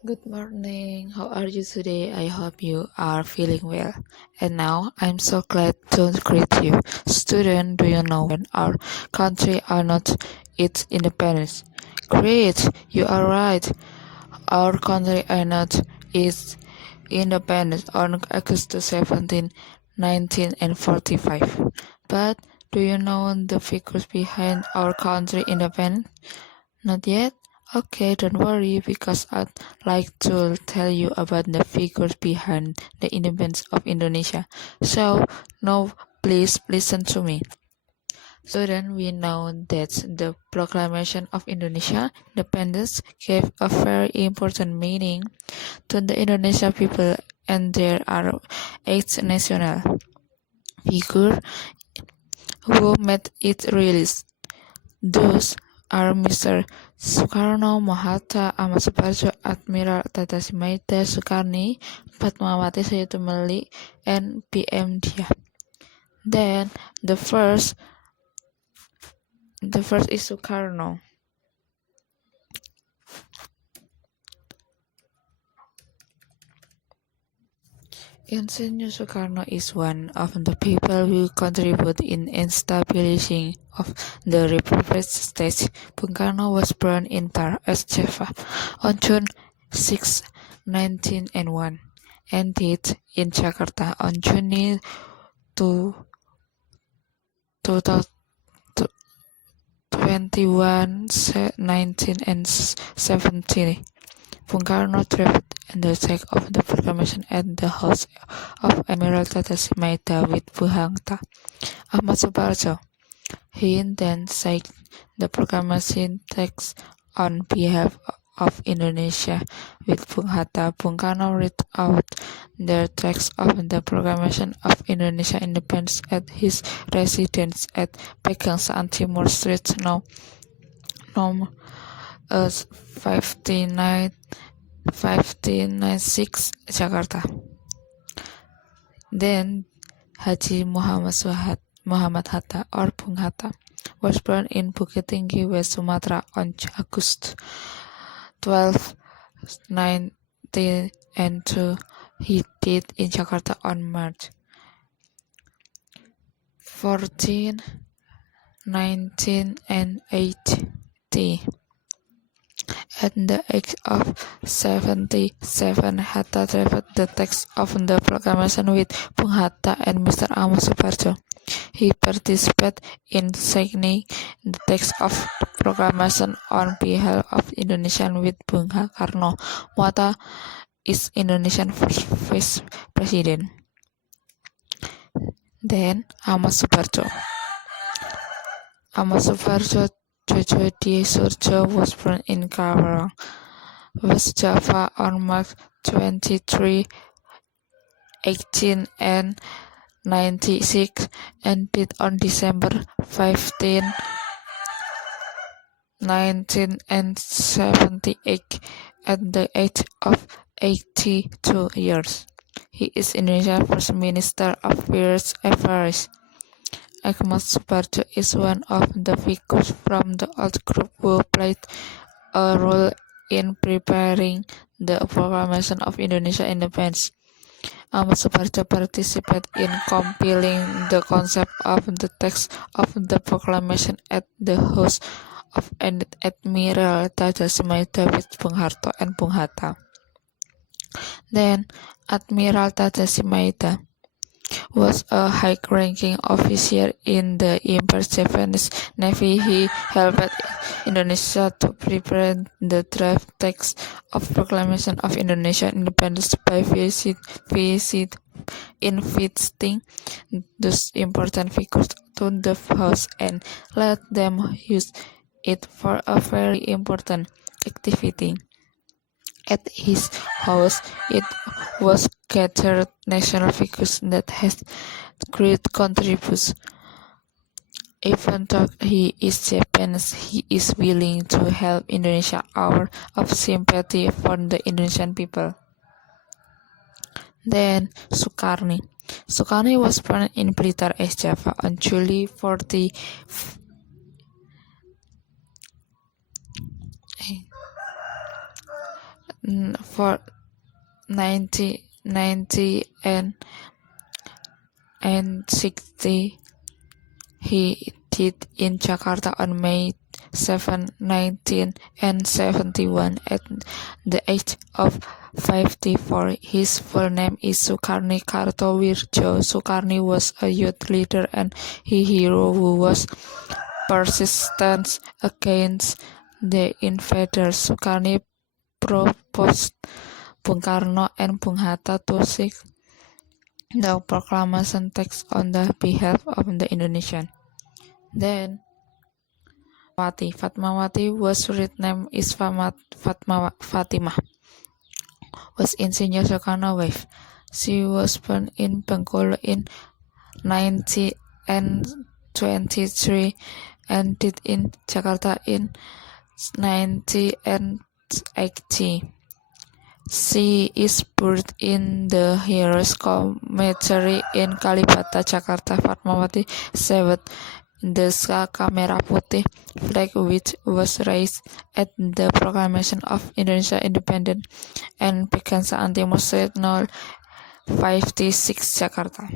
Good morning. How are you today? I hope you are feeling well. And now I'm so glad to greet you. Student, do you know when our country are not its independence? Great, you are right. Our country are not its independence on August 17, 1945. But do you know the figures behind our country independence? Not yet? Okay, don't worry, because I'd like to tell you about the figures behind the independence of Indonesia. So, now please listen to me. Students, we know that the Proclamation of Indonesia independence gave a very important meaning to the Indonesian people, and there are 8 national figures who made it release. Those are Mr. Soekarno, Mahatta, Ahmad Suparjo, Admiral Tata Simaita, Soekarni, Fatmawati Sayyidatumali, and PM Dia. Then the first is Soekarno. Insigne Soekarno is one of the people who contributed in establishing of the Republic state. Bung Karno was born in Tar Es Java on June 6, 1901, and died in Jakarta on June 2, 2021, 1970. Bung Karno drafted the text of the proclamation at the house of Admiral Tata Simaita with Bung Hatta, Ahmad Suparjo. He then signed the proclamation text on behalf of Indonesia with Bung Hatta. Bung Karno read out the text of the proclamation of Indonesia independence at his residence at Pegangsaan Timur Street, now 1596, Jakarta. Then Haji Muhammad Hatta or Bung Hatta was born in Bukit Tinggi, West Sumatra on August 12, 1902. He died in Jakarta on March 14, 1980. At the age of 77, Hatta drafted the text of the proclamation with Bung Hatta and Mr. Ahmad Suparjo. He participated in signing the text of the proclamation on behalf of Indonesia with Bung Karno. Muhatta is Indonesian first vice president. Then Ahmad Suparjo. Jojo Di Surjo was born in Karawang, West Java on March 23, 1896 and died on December 15, 1978 at the age of 82 years. He is Indonesia's first Minister of Foreign Affairs. Ahmad Suparjo is one of the figures from the old group who played a role in preparing the proclamation of Indonesia independence. Ahmad Suparjo participated in compiling the concept of the text of the proclamation at the house of Admiral Tata Simaita with Bung Harto and Bung Hatta. Then Admiral Tata Simaita was a high-ranking officer in the Imperial Japanese Navy. He helped Indonesia to prepare the draft text of Proclamation of Indonesian Independence by inviting those important figures to the house and let them use it for a very important activity. At his house, it was gathered national figures that had great contributions. Even though he is Japanese, he is willing to help Indonesia out of sympathy for the Indonesian people. Then Soekarni. Soekarni was born in Blitar, East Java on July 40, 1902. for 1990 and 60. He died in Jakarta on May 7, 1971 at the age of 54. His full name is Sukarni Kartowirjo. Sukarni was a youth leader and a hero who was persistent against the invaders. Sukarni proposed Bung Karno and Bung Hatta to seek the proclamation text on the behalf of the Indonesian. Then Fatmawati was real name is Fatimah, was Insinyur Soekarno wife. She was born in Bengkulu in 1923 and died in Jakarta in 1980. She is buried in the Heroes Cemetery in Kalibata, Jakarta. Fatmawati served the Kamera Putih flag, which was raised at the proclamation of Indonesia independence and Pekansa Anti-Muslim 56 Jakarta.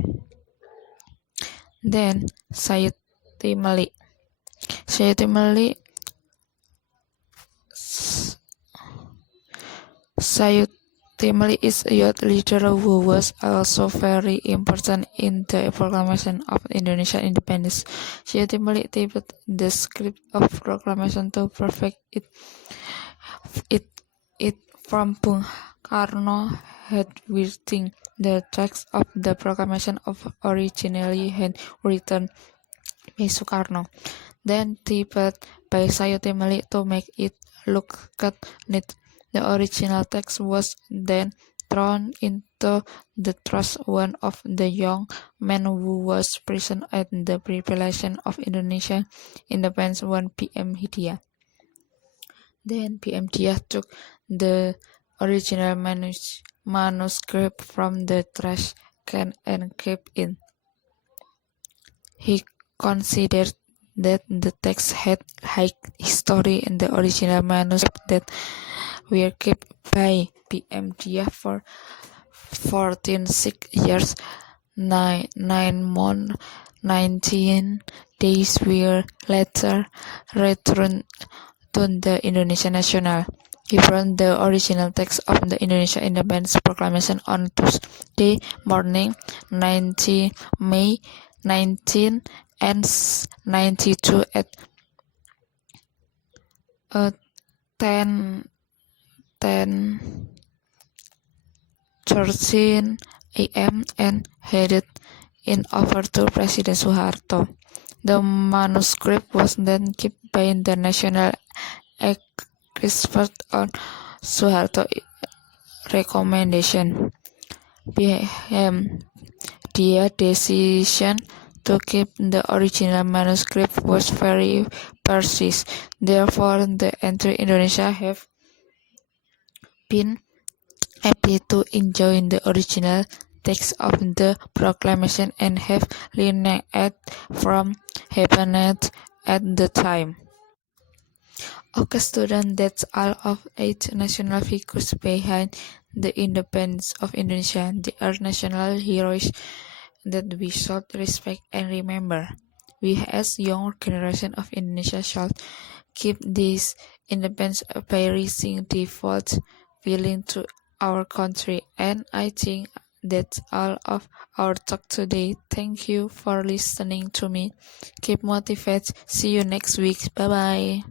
Then Sayuti Mali. Sayuti Mali is a youth leader who was also very important in the proclamation of Indonesia independence. Sayuti Mali typed the script of proclamation to perfect it from Bung Karno handwriting. The text of the proclamation of originally handwritten by Sukarno, then typed by Sayuti Mali to make it look neat. The original text was then thrown into the trash. One of the young men who was present at the preparation of Indonesian independence, 1 p.m. Hidayah. Then PM Diah took the original manuscript from the trash can and kept it. He considered that the text had high history in the original manuscript that were kept by PM Diah for 6 years, 9 months, 19 days were later returned to the Indonesian National. He brought the original text of the Indonesia Independence Proclamation on Tuesday morning, 19 May 1992 at 10:13 a.m. and handed it over to President Suharto. The manuscript was then kept by the National Expert on Suharto's recommendation. The decision to keep the original manuscript was very precise. Therefore, the entire Indonesia have been happy to enjoy the original text of the proclamation and have learned it from happened at the time. Okay, students, that's all of 8 national figures behind the independence of Indonesia. They are national heroes that we should respect and remember. We as young generation of Indonesia should keep this independence by raising default feeling to our country. And I think that's all of our talk today. Thank you for listening to me. Keep motivated. See you next week. Bye bye.